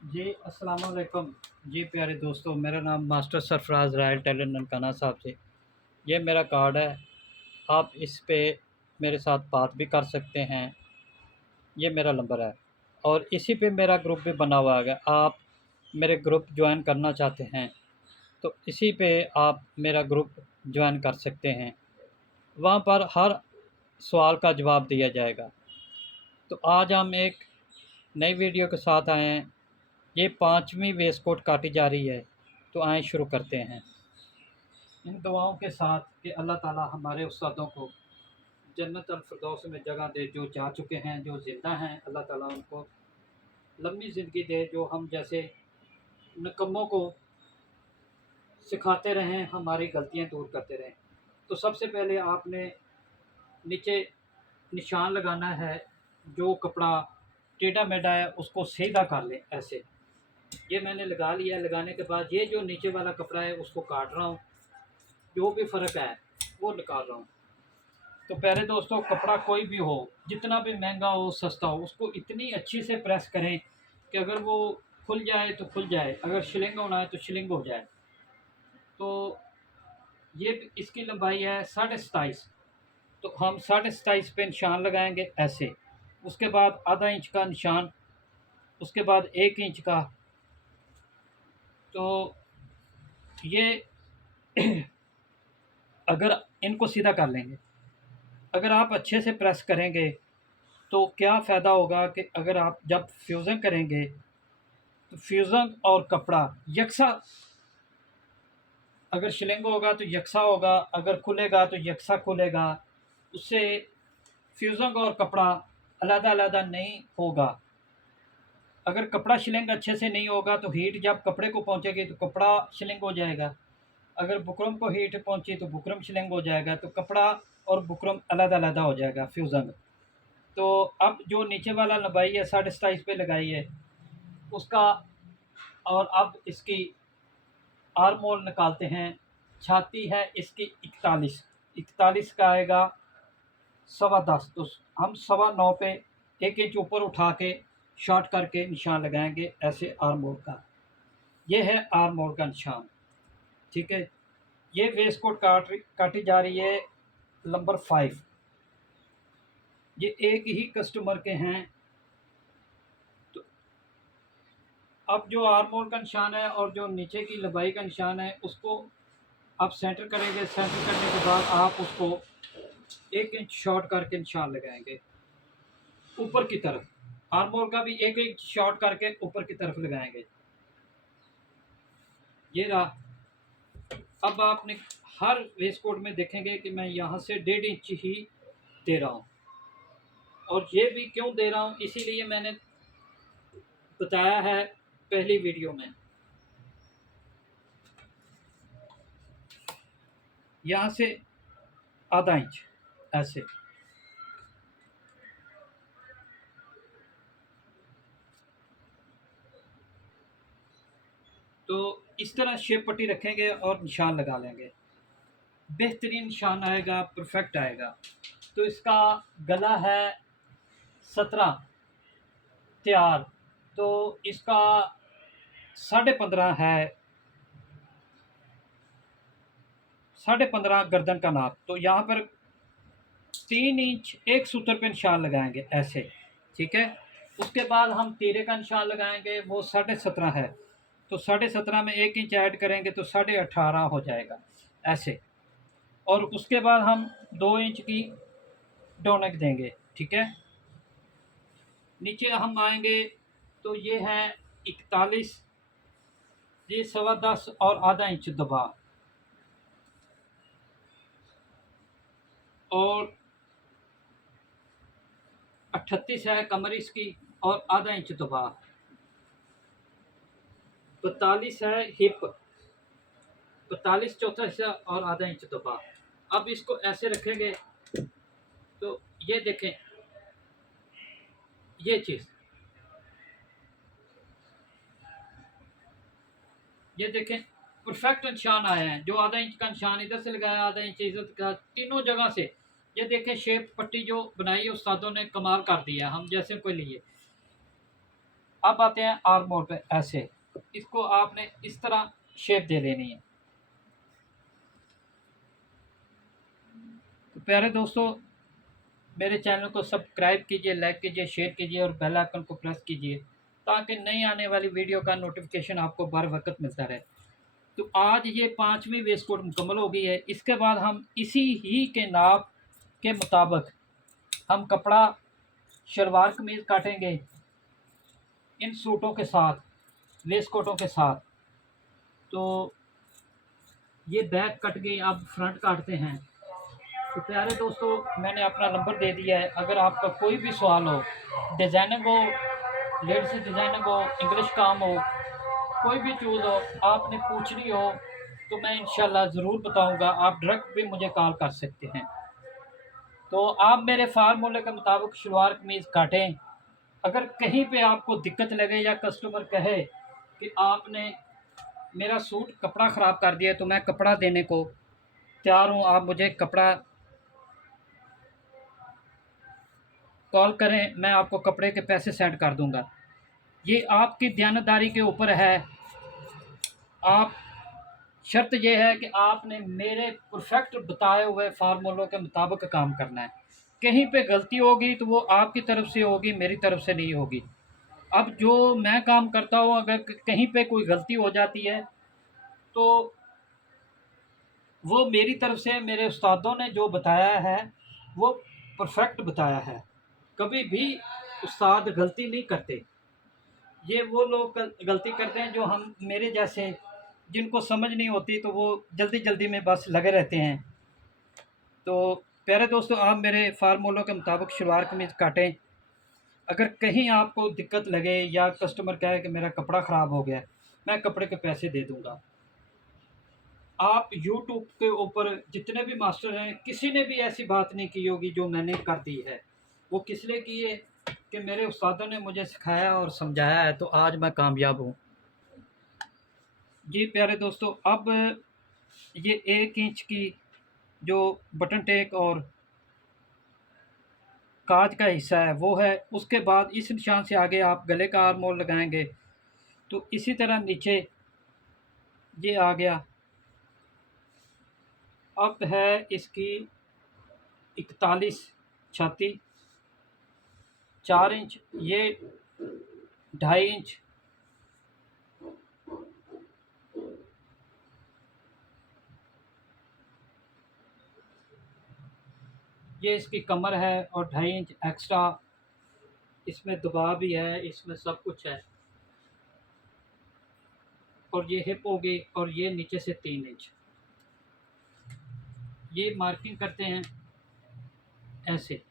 जी अस्सलाम वालेकुम। जी प्यारे दोस्तों, मेरा नाम master Sarfaraz royal tailor Nankana Sahib से। ये मेरा कार्ड है। आप इस पे मेरे साथ बात भी कर सकते हैं। ये मेरा नंबर है और इसी पे मेरा ग्रुप भी बना हुआ है। आप मेरे ग्रुप ज्वाइन करना चाहते हैं तो इसी पे आप मेरा ग्रुप ज्वाइन कर सकते हैं। वहाँ पर हर सवाल का जवाब दिया जाएगा। तो आज हम एक नई वीडियो के साथ आए हैं। ये पाँचवीं वेस्टकोट काटी जा रही है। तो आए शुरू करते हैं इन दुआओं के साथ कि अल्लाह ताला हमारे उस्तादों को जन्नत अल फिरदौस में जगह दे। जो जा चुके हैं, जो ज़िंदा हैं, अल्लाह ताला उनको लंबी ज़िंदगी दे। जो हम जैसे निकम्मों को सिखाते रहें, हमारी गलतियां दूर करते रहें। तो सबसे पहले आपने नीचे निशान लगाना है। जो कपड़ा टेढ़ा मेढ़ा है उसको सीधा कर लें ऐसे। ये मैंने लगा लिया। लगाने के बाद ये जो नीचे वाला कपड़ा है उसको काट रहा हूँ। जो भी फ़र्क है वो निकाल रहा हूँ। तो प्यारे दोस्तों, कपड़ा कोई भी हो, जितना भी महंगा हो सस्ता हो, उसको इतनी अच्छी से प्रेस करें कि अगर वो खुल जाए तो खुल जाए, अगर शिलिंग होना है तो शिलिंग हो जाए। तो ये इसकी लंबाई है 27.5। तो हम 27.5 पे निशान लगाएंगे ऐसे। उसके बाद आधा इंच का निशान, उसके बाद 1 इंच का। तो ये अगर इनको सीधा कर लेंगे, अगर आप अच्छे से प्रेस करेंगे तो क्या फ़ायदा होगा कि अगर आप जब फ्यूज़न करेंगे तो फ्यूज़न और कपड़ा यकसा, अगर शिलिंग होगा तो यकसा होगा, अगर खुलेगा तो यकसा खुलेगा। उससे फ्यूज़न और कपड़ा अलग-अलग नहीं होगा। अगर कपड़ा शिलिंग अच्छे से नहीं होगा तो हीट जब कपड़े को पहुंचेगी तो कपड़ा शिलिंग हो जाएगा। अगर बुकरम को हीट पहुंची तो बुकरम शिलिंग हो जाएगा। तो कपड़ा और बुकरम अलग-अलग हो जाएगा फ्यूज़न। तो अब जो नीचे वाला लंबाई है 27.5 पे लगाई है उसका, और अब इसकी आर्म होल निकालते हैं। छाती है इसकी 41, 41 का आएगा 10.25। तो हम 9.25 पे 1 इंच ऊपर उठा के शॉर्ट करके निशान लगाएंगे ऐसे आर्म होल का। ये है आर्म होल का निशान। ठीक है। ये वेस्ट कोट काटी जा रही है नंबर 5। ये एक ही कस्टमर के हैं। तो अब जो आर्म होल का निशान है और जो नीचे की लंबाई का निशान है उसको आप सेंटर करेंगे। सेंटर करने के बाद आप उसको 1 इंच शॉर्ट करके निशान लगाएंगे ऊपर की तरफ। आर्म होल का भी 1 इंच शॉर्ट करके ऊपर की तरफ लगाएंगे। ये रहा। अब आपने हर वेस्ट कोट में देखेंगे कि मैं यहाँ से 1.5 इंच ही दे रहा हूँ। और ये भी क्यों दे रहा हूँ, इसीलिए मैंने बताया है पहली वीडियो में। यहाँ से आधा इंच ऐसे। तो इस तरह शेप पट्टी रखेंगे और निशान लगा लेंगे। बेहतरीन निशान आएगा, परफेक्ट आएगा। तो इसका गला है 17 तैयार। तो इसका 15.5 है, 15.5 गर्दन का नाप। तो यहाँ पर 3 इंच एक सूत्र पे निशान लगाएंगे ऐसे। ठीक है। उसके बाद हम तीरे का निशान लगाएंगे, वो 17.5 है। तो 17.5 में 1 इंच ऐड करेंगे तो 18.5 हो जाएगा ऐसे। और उसके बाद हम 2 इंच की डोनक देंगे। ठीक है। नीचे हम आएंगे तो ये है 41, ये 10.25 और आधा इंच दबा, और 38 है कमर इसकी और आधा इंच दबा, 42 है हिप, 42 चौथा हिस्सा और आधा इंच दबा। अब इसको ऐसे रखेंगे तो ये देखें, ये चीज़, ये देखें परफेक्ट निशान आया है। जो आधा इंच का निशान इधर से लगाया, आधा इंच इधर का, तीनों जगह से। ये देखें शेप पट्टी जो बनाई है उस्तादों ने कमाल कर दिया। हम जैसे कोई लिए अब आते हैं आर्म होल पे। ऐसे इसको आपने इस तरह शेप दे लेनी है। तो प्यारे दोस्तों, मेरे चैनल को सब्सक्राइब कीजिए, लाइक कीजिए, शेयर कीजिए और बेल आइकन को प्रेस कीजिए ताकि नई आने वाली वीडियो का नोटिफिकेशन आपको बर वक्त मिलता रहे। तो आज ये 5वीं वेस्ट कोट मुकम्मल हो गई है। इसके बाद हम इसी ही के नाप के मुताबिक हम कपड़ा शलवार कमीज़ काटेंगे इन सूटों के साथ, वेस्ट कोटों के साथ। तो ये बैक कट गई, अब फ्रंट काटते हैं। तो प्यारे दोस्तों, मैंने अपना नंबर दे दिया है। अगर आपका कोई भी सवाल हो, डिज़ाइनिंग हो, लेडीज डिज़ाइनिंग हो, इंग्लिश काम हो, कोई भी चीज़ हो आपने पूछनी हो तो मैं इंशाल्लाह ज़रूर बताऊंगा। आप डायरेक्ट भी मुझे कॉल कर सकते हैं। तो आप मेरे फार्मूले के मुताबिक शलवार कमीज़ काटें। अगर कहीं पे आपको दिक्कत लगे या कस्टमर कहे कि आपने मेरा सूट कपड़ा ख़राब कर दिया, तो मैं कपड़ा देने को तैयार हूँ। आप मुझे कपड़ा कॉल करें, मैं आपको कपड़े के पैसे सेंड कर दूंगा। ये आपकी दयानतदारी के ऊपर है। आप शर्त यह है कि आपने मेरे परफेक्ट बताए हुए फार्मूलों के मुताबिक काम करना है। कहीं पे गलती होगी तो वो आपकी तरफ से होगी, मेरी तरफ से नहीं होगी। अब जो मैं काम करता हूँ, अगर कहीं पे कोई गलती हो जाती है तो वो मेरी तरफ से, मेरे उस्तादों ने जो बताया है वो परफेक्ट बताया है। कभी भी उस्ताद गलती नहीं करते। ये वो लोग गलती करते हैं जो हम मेरे जैसे, जिनको समझ नहीं होती, तो वो जल्दी जल्दी में बस लगे रहते हैं। तो प्यारे दोस्तों, आप मेरे फार्मूलों के मुताबिक शलवार कमीज़ काटें। अगर कहीं आपको दिक्कत लगे या कस्टमर कहे कि मेरा कपड़ा ख़राब हो गया, मैं कपड़े के पैसे दे दूंगा। आप यूट्यूब के ऊपर जितने भी मास्टर हैं, किसी ने भी ऐसी बात नहीं की होगी जो मैंने कर दी है। वो किस लिए की है कि मेरे उस्तादों ने मुझे सिखाया और समझाया है, तो आज मैं कामयाब हूँ। जी प्यारे दोस्तों, अब ये 1 इंच की जो बटन टेक और काज का हिस्सा है वो है। उसके बाद इस निशान से आगे आप गले का आर्म होल लगाएंगे। तो इसी तरह नीचे ये आ गया। अब है इसकी 41 छाती, 4 इंच, ये 2.5 इंच, ये इसकी कमर है और 2.5 इंच एक्स्ट्रा इसमें दबाव भी है, इसमें सब कुछ है। और ये हिप होगी और ये नीचे से 3 इंच। ये मार्किंग करते हैं ऐसे।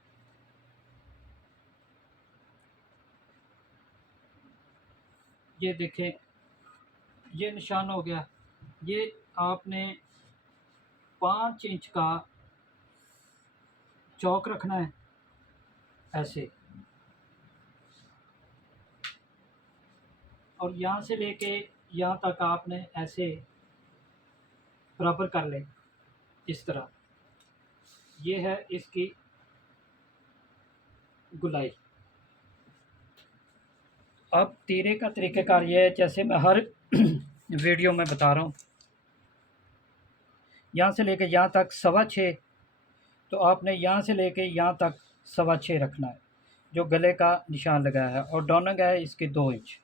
ये देखें, ये निशान हो गया। ये आपने 5 इंच का चौक रखना है ऐसे, और यहाँ से लेके यहाँ तक आपने ऐसे बराबर कर लें इस तरह। ये है इसकी गुलाई। अब तीरे का तरीक़ेकार ये है, जैसे मैं हर वीडियो में बता रहा हूँ। यहाँ से लेके यहाँ तक 6.25, तो आपने यहाँ से लेके यहाँ तक 6.25 रखना है, जो गले का निशान लगाया है। और डोनग है इसकी 2 इंच।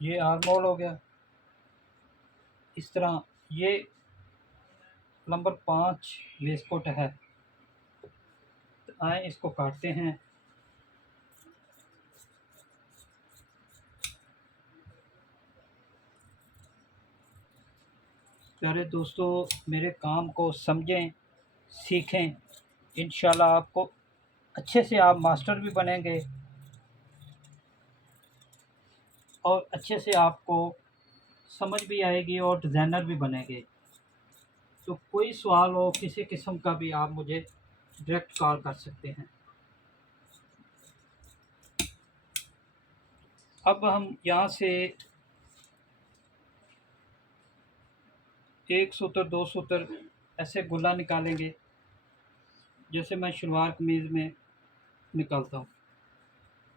ये आर्म होल हो गया इस तरह। ये नंबर 5 वेस्ट कोट है। तो आए इसको काटते हैं। प्यारे दोस्तों, मेरे काम को समझें, सीखें। इंशाल्लाह आपको अच्छे से आप मास्टर भी बनेंगे और अच्छे से आपको समझ भी आएगी और डिज़ाइनर भी बनेंगे। तो कोई सवाल हो किसी किस्म का भी, आप मुझे डायरेक्ट कॉल कर सकते हैं। अब हम यहाँ से 1 सूत्र 2 सूत्र ऐसे गुल्ला निकालेंगे जैसे मैं शलवार कमीज़ में निकालता हूँ।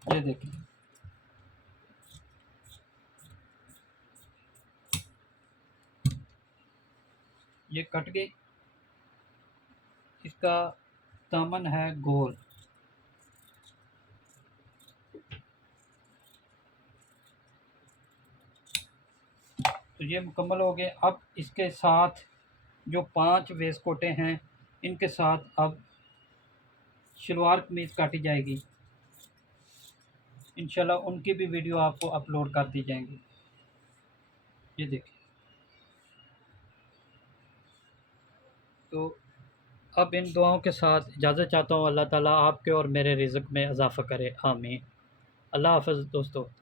ये देखें, ये कट गई। इसका दामन है गोल। तो ये मुकम्मल हो गए। अब इसके साथ जो 5 वेस्ट कोटे हैं, इनके साथ अब शलवार कमीज़ काटी जाएगी। इंशाल्लाह उनकी भी वीडियो आपको अपलोड कर दी जाएंगी। ये देखिए। तो अब इन दुआओं के साथ इजाज़त चाहता हूँ। अल्लाह ताला आपके और मेरे रिज़्क़ में इजाफ़ा करे, आमीन। अल्लाह हाफ़िज़ दोस्तों।